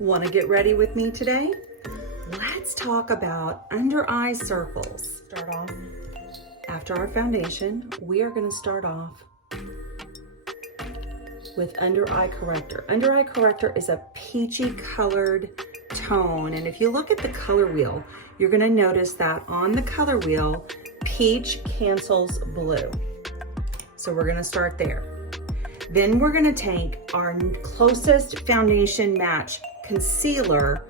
Want to get ready with me today? Let's talk about under eye circles. Start off after our foundation. We are going to start off with under eye corrector. Under eye corrector is a peachy colored tone, and if you look at the color wheel, you're going to notice that on the color wheel, peach cancels blue. So we're going to start there. Then we're going to take our closest foundation match concealer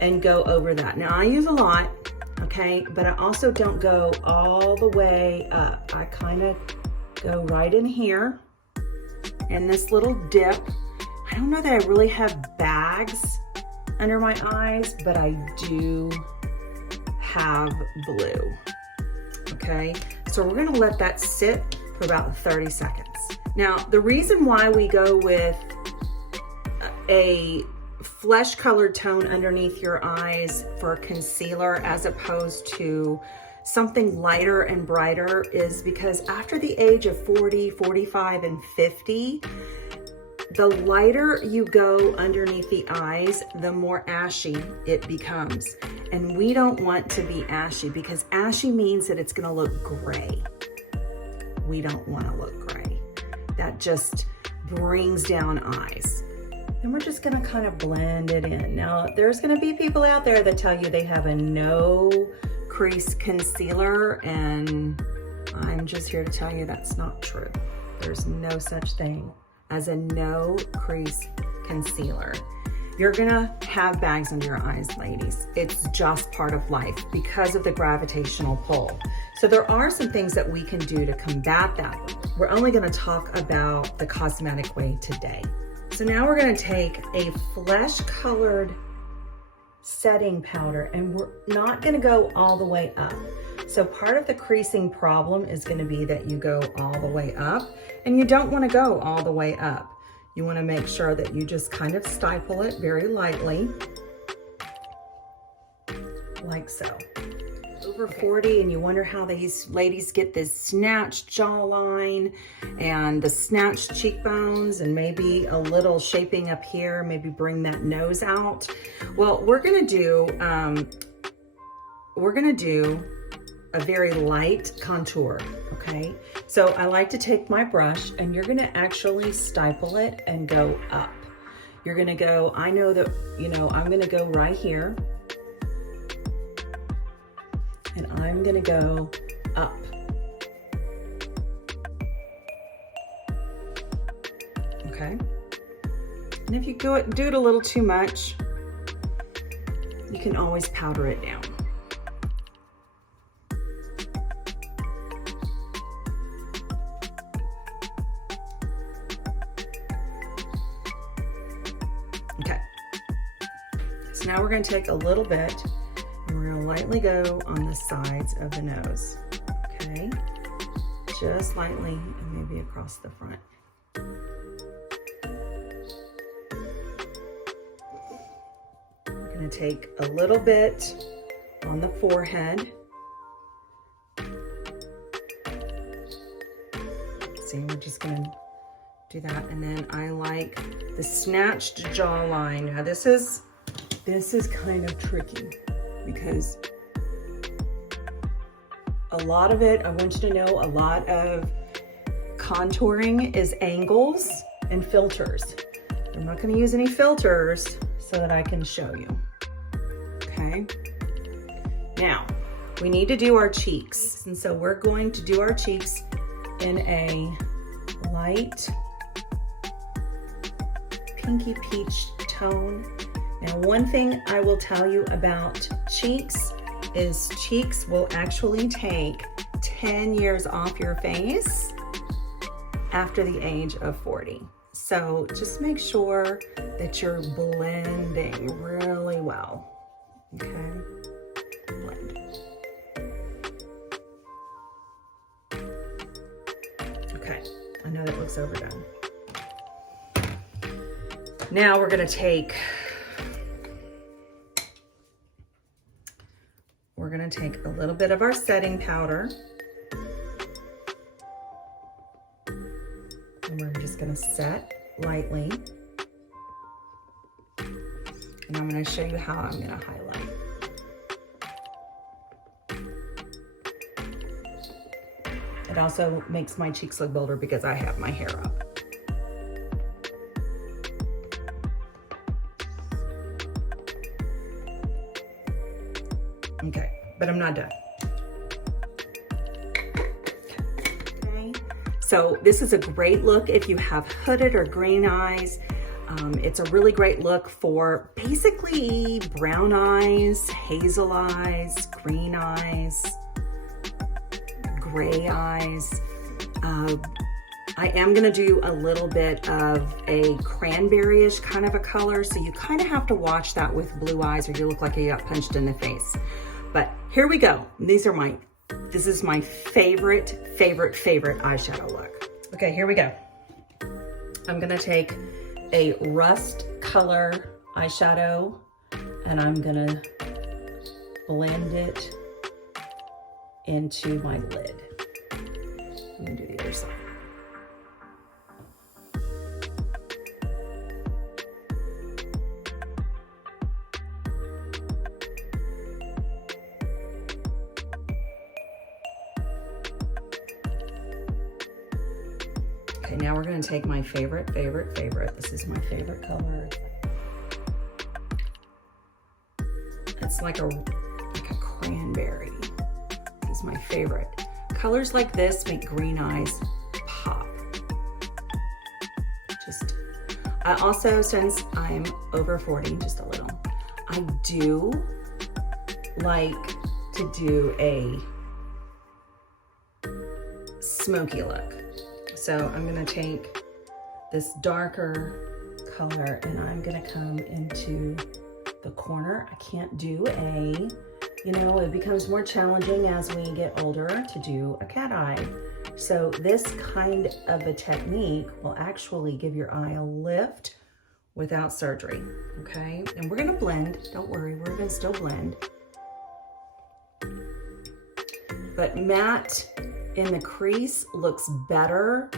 and go over that. Now I use a lot, okay, but I also don't go all the way up. I kind of go right in here and this little dip. I don't know that I really have bags under my eyes, but I do have blue, okay? So we're gonna let that sit for about 30 seconds. Now, the reason why we go with a flesh colored tone underneath your eyes for concealer as opposed to something lighter and brighter is because after the age of 40, 45, and 50, the lighter you go underneath the eyes, the more ashy it becomes. And we don't want to be ashy because ashy means that it's gonna look gray. We don't wanna look gray. That just brings down eyes. And we're just gonna kind of blend it in. Now, there's gonna be people out there that tell you they have a no crease concealer, and I'm just here to tell you that's not true. There's no such thing as a no crease concealer. You're gonna have bags under your eyes, ladies. It's just part of life because of the gravitational pull. So there are some things that we can do to combat that. We're only gonna talk about the cosmetic way today. So now we're gonna take a flesh colored setting powder, and we're not gonna go all the way up. So part of the creasing problem is gonna be that you go all the way up, and you don't wanna go all the way up. You wanna make sure that you just kind of stipple it very lightly, like so. Over 40 and you wonder how these ladies get this snatched jawline and the snatched cheekbones and maybe a little shaping up here, maybe bring that nose out. Well, we're gonna do a very light contour, okay? So I like to take my brush and you're gonna actually stipple it and go up. You're gonna go, I know that, you know, I'm gonna go right here and I'm gonna go up. Okay? And if you do it a little too much, you can always powder it down. Okay. So now we're gonna take a little bit and we're gonna lightly go on the sides of the nose, okay? Just lightly and maybe across the front. We're gonna take a little bit on the forehead. See, we're just gonna do that. And then I like the snatched jawline. Now this is kind of tricky, because a lot of it, I want you to know, a lot of contouring is angles and filters. I'm not gonna use any filters so that I can show you, okay? Now, we need to do our cheeks. And so we're going to do our cheeks in a light pinky peach tone. Now, one thing I will tell you about cheeks is cheeks will actually take 10 years off your face after the age of 40. So just make sure that you're blending really well, okay? Blend. Okay, I know that looks overdone. Now we're gonna take a little bit of our setting powder, and we're just gonna set lightly. And I'm gonna show you how I'm gonna highlight. It also makes my cheeks look bolder because I have my hair up. Okay, but I'm not done. Okay. So this is a great look if you have hooded or green eyes. It's a really great look for basically brown eyes, hazel eyes, green eyes, gray eyes. I am gonna do a little bit of a cranberry-ish kind of a color, so you kind of have to watch that with blue eyes or you look like you got punched in the face. But here we go. This is my favorite eyeshadow look. Okay, here we go. I'm gonna take a rust color eyeshadow and I'm gonna blend it into my lid. I'm gonna do the other side. Okay, now we're gonna take my favorite. This is my favorite color. It's like a cranberry. This is my favorite. Colors like this make green eyes pop. I also, since I'm over 40, just a little, I do like to do a smoky look. So I'm gonna take this darker color and I'm gonna come into the corner. I can't do it becomes more challenging as we get older to do a cat eye. So this kind of a technique will actually give your eye a lift without surgery, okay? And we're gonna blend, don't worry, we're gonna still blend. But matte in the crease looks better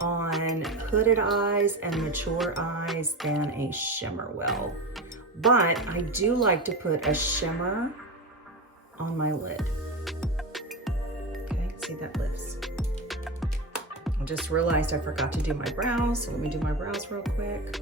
on hooded eyes and mature eyes than a shimmer will. But I do like to put a shimmer on my lid. Okay, see that lifts. I just realized I forgot to do my brows, so let me do my brows real quick.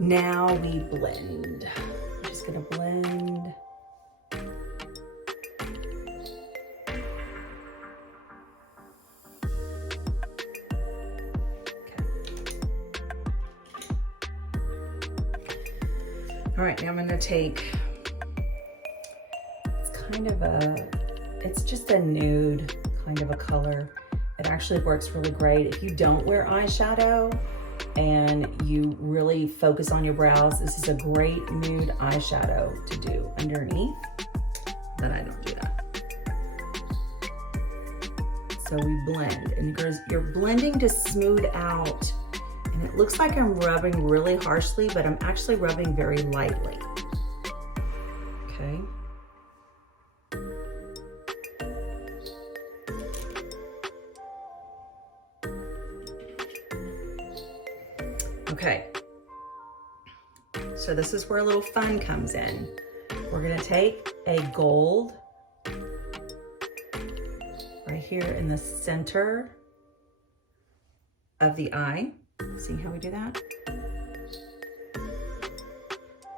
Now we blend. I'm just gonna blend. All right, now I'm gonna take, it's just a nude kind of a color. It actually works really great. If you don't wear eyeshadow and you really focus on your brows, this is a great nude eyeshadow to do underneath, but I don't do that. So we blend, and you're blending to smooth out, and it looks like I'm rubbing really harshly, but I'm actually rubbing very lightly. Okay. Okay, so this is where a little fun comes in. We're gonna take a gold right here in the center of the eye. See how we do that?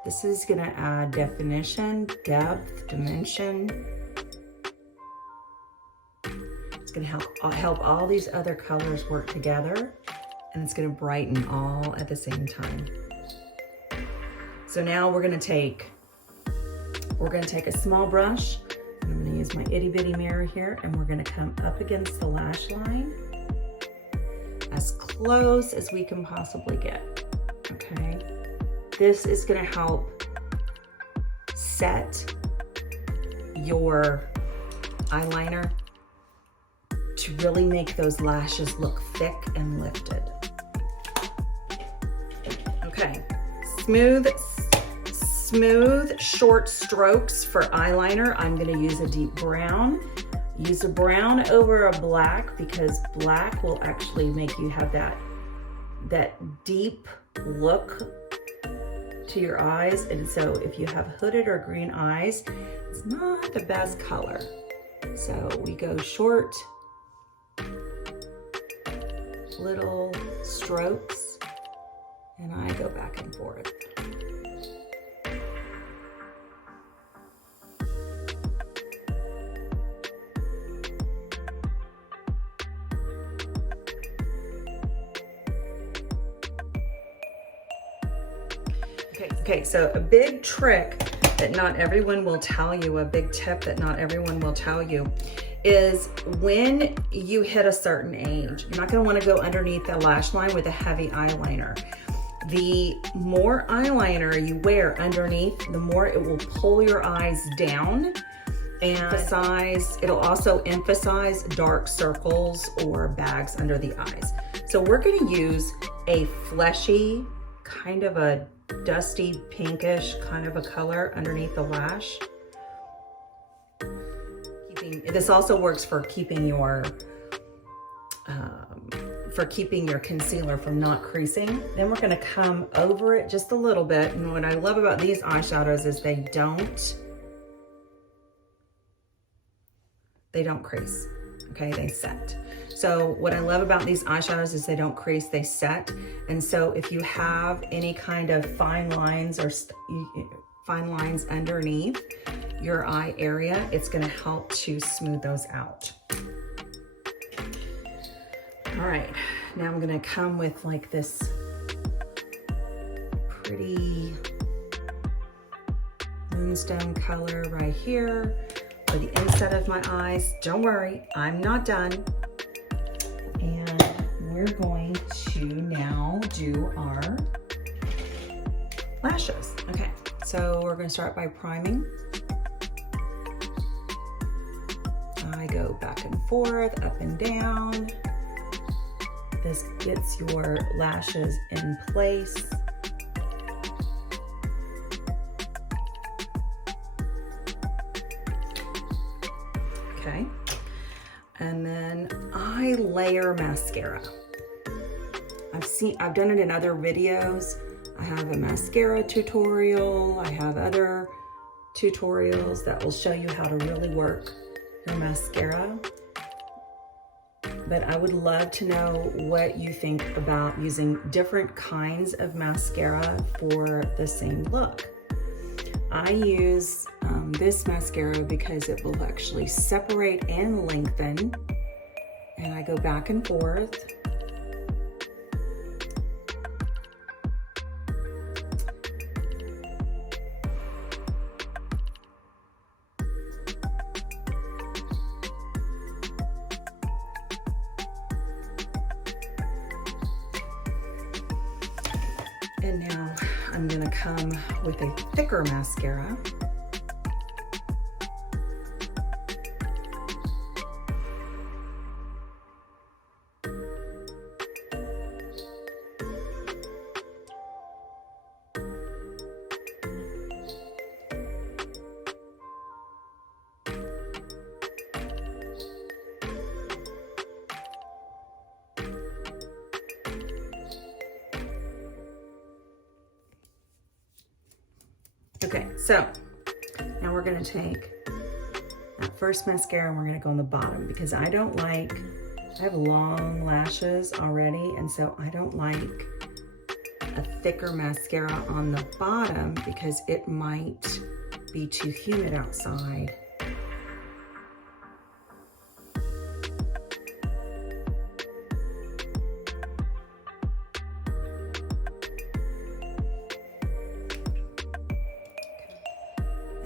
This is gonna add definition, depth, dimension. It's gonna help all these other colors work together, and it's gonna brighten all at the same time. So now we're gonna take We're gonna take a small brush. I'm gonna use my itty bitty mirror here, and we're gonna come up against the lash line as close as we can possibly get, okay? This is gonna help set your eyeliner to really make those lashes look thick and lifted. Okay, smooth, short strokes for eyeliner. I'm gonna use a deep brown. Use a brown over a black because black will actually make you have that deep look to your eyes. And so if you have hooded or green eyes, it's not the best color. So we go short, little strokes, and I go back and forth. Okay, so a big trick that not everyone will tell you, a big tip that not everyone will tell you, is when you hit a certain age, you're not gonna wanna go underneath the lash line with a heavy eyeliner. The more eyeliner you wear underneath, the more it will pull your eyes down, and it'll also emphasize dark circles or bags under the eyes. So we're gonna use a fleshy, kind of a dusty pinkish kind of a color underneath the lash. This also works for keeping your concealer from not creasing. Then we're gonna come over it just a little bit. And what I love about these eyeshadows is they don't crease, okay? They set. So what I love about these eyeshadows is they don't crease, they set. And so if you have any kind of fine lines or fine lines underneath your eye area, it's gonna help to smooth those out. All right, now I'm gonna come with like this pretty moonstone color right here for the inside of my eyes. Don't worry, I'm not done. And we're going to now do our lashes. Okay, so we're gonna start by priming. I go back and forth, up and down. This gets your lashes in place. Okay. And then I layer mascara. I've done it in other videos. I have a mascara tutorial. I have other tutorials that will show you how to really work your mascara. But I would love to know what you think about using different kinds of mascara for the same look. I use this mascara because it will actually separate and lengthen, and I go back and forth. And now I'm gonna come with a thicker mascara. Okay, so now we're gonna take that first mascara and we're gonna go on the bottom because I have long lashes already, and so I don't like a thicker mascara on the bottom because it might be too humid outside.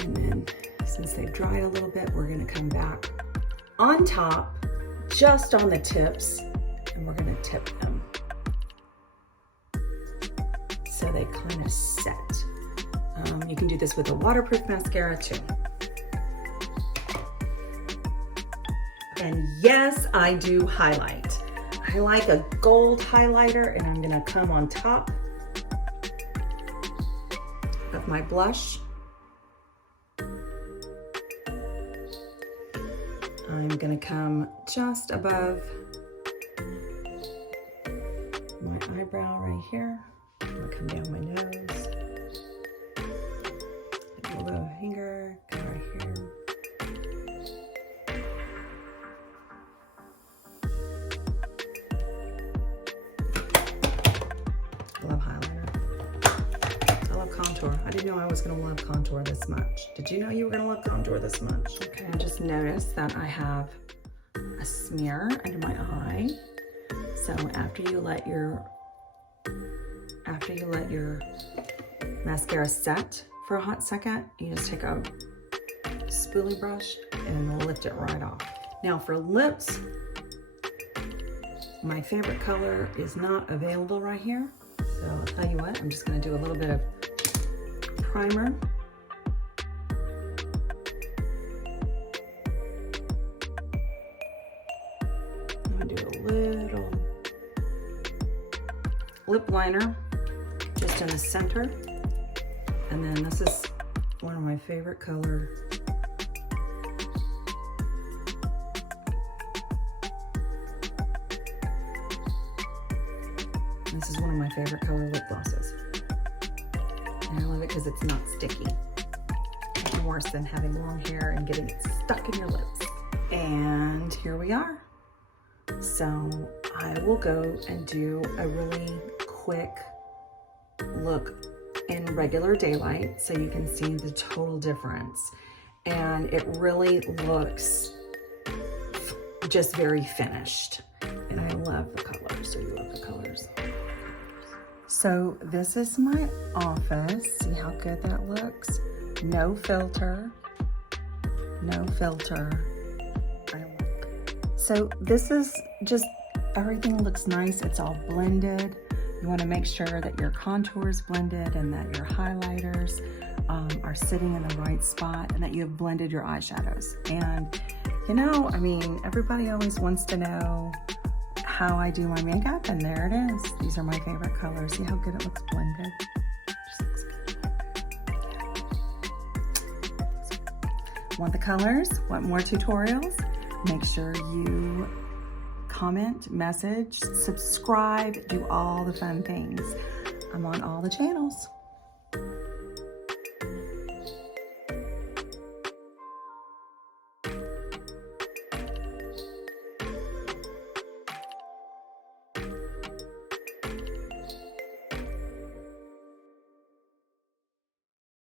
And then then since they've dried a little bit, we're gonna come back on top, just on the tips, and we're gonna tip them so they kind of set. You can do this with a waterproof mascara too. And yes, I do highlight. I like a gold highlighter, and I'm gonna come on top of my blush. I'm gonna come just above my eyebrow right here. I'm gonna come down my nose. A little finger, go right here. I love highlighter. I love contour. I didn't know I was gonna love contour this much. Did you know you were gonna love contour this much? Okay, I just noticed that I have a smear under my eye. So after you let your mascara set for a hot second, you just take a spoolie brush and lift it right off. Now for lips, my favorite color is not available right here. So I'll tell you what, I'm just gonna do a little bit of primer. I'm gonna do a little lip liner just in the center. And then this is one of my favorite color. This is one of my favorite color lip glosses. And I love it because it's not sticky. Nothing worse than having long hair and getting it stuck in your lips. And here we are. So I will go and do a really quick look in regular daylight so you can see the total difference. And it really looks just very finished. And I love the colors, so you love the colors. So this is my office. See how good that looks? No filter, no filter. So this is just, everything looks nice. It's all blended. You want to make sure that your contour is blended and that your highlighters are sitting in the right spot and that you have blended your eyeshadows. And you know, I mean, everybody always wants to know how I do my makeup, and there it is. These are my favorite colors. See how good it looks blended? Just looks good. Want the colors? Want more tutorials? Make sure you comment, message, subscribe, do all the fun things. I'm on all the channels.